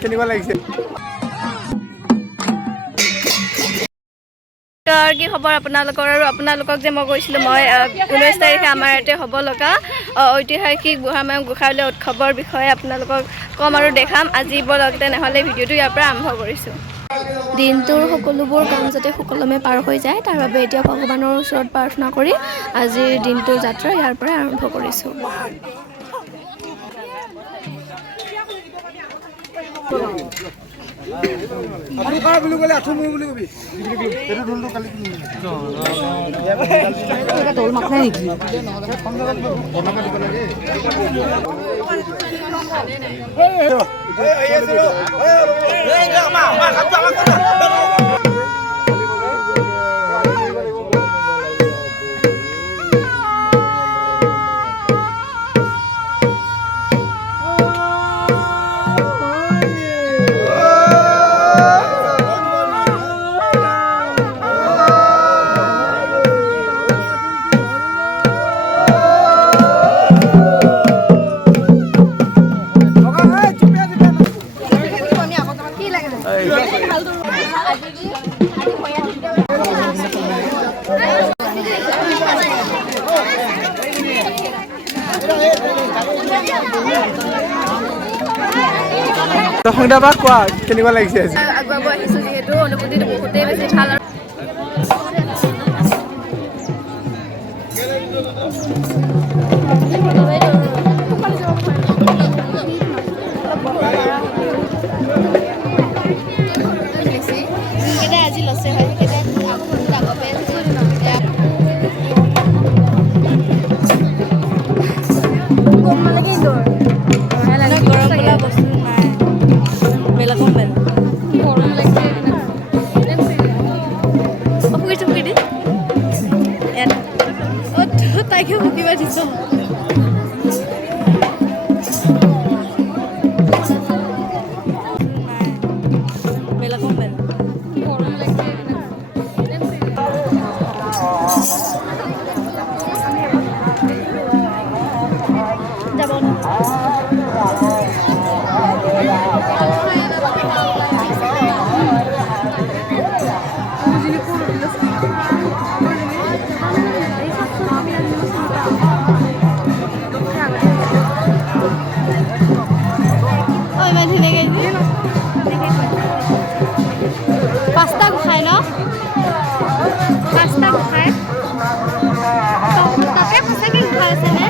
কেনেকুৱা লাগিছে? কি খবৰ আপোনালোকৰ? আৰু আপোনালোকক যে মই কৈছিলোঁ মই 19 তাৰিখে আমাৰ ইয়াতে হ'ব লগা ঐতিহাসিক বুঢ়ামায়ং গোসাঁইলৈ উৎসৱৰ বিষয়ে আপোনালোকক ক'ম আৰু দেখাম। আজি বলক তেনেহ'লে ভিডিঅ'টো ইয়াৰ পৰা আৰম্ভ কৰিছোঁ। দিনটোৰ সকলোবোৰ কাম যাতে সুকলমে পাৰ হৈ যায় তাৰ বাবে এতিয়া ভগৱানৰ ওচৰত প্ৰাৰ্থনা কৰি আজিৰ দিনটোৰ যাত্ৰা ইয়াৰ পৰা আৰম্ভ কৰিছোঁ। দৰ্শকদা বা কোৱা কেনেকুৱা লাগিছে? আজি আগুৱাব আহিছোঁ যিহেতু অনুভূতিটো বহুতেই বেছি ভাল আৰু আজি লছে হয় তাইকে ভুকিবা দিছ পাঁচটা গোসাঁই ন? পাঁচটা গোসাঁই তাতে সঁচাকৈ গোসাঁই আছেনে?